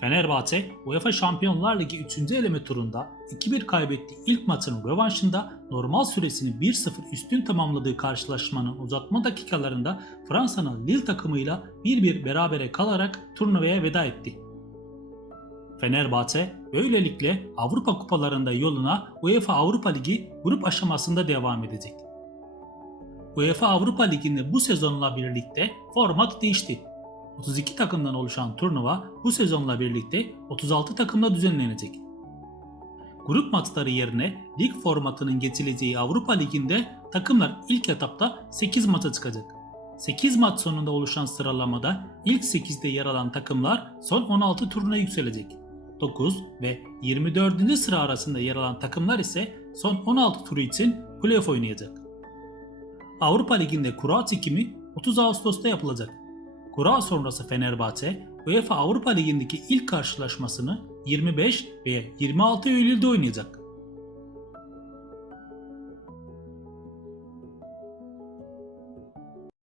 Fenerbahçe, UEFA Şampiyonlar Ligi 3. eleme turunda 2-1 kaybettiği ilk maçının rövanşında normal süresini 1-0 üstün tamamladığı karşılaşmanın uzatma dakikalarında Fransa'nın Lille takımıyla 1-1 berabere kalarak turnuvaya veda etti. Fenerbahçe böylelikle Avrupa kupalarında yoluna UEFA Avrupa Ligi grup aşamasında devam edecek. UEFA Avrupa Ligi'nde bu sezonla birlikte format değişti. 32 takımdan oluşan turnuva bu sezonla birlikte 36 takımla düzenlenecek. Grup maçları yerine lig formatının geçileceği Avrupa Ligi'nde takımlar ilk etapta 8 maça çıkacak. 8 maç sonunda oluşan sıralamada ilk 8'de yer alan takımlar son 16 turuna yükselecek. 9 ve 24. sıra arasında yer alan takımlar ise son 16 turu için playoff oynayacak. Avrupa Ligi'nde kura çekimi 30 Ağustos'ta yapılacak. Kura sonrası Fenerbahçe, UEFA Avrupa Ligi'ndeki ilk karşılaşmasını 25 ve 26 Eylül'de oynayacak.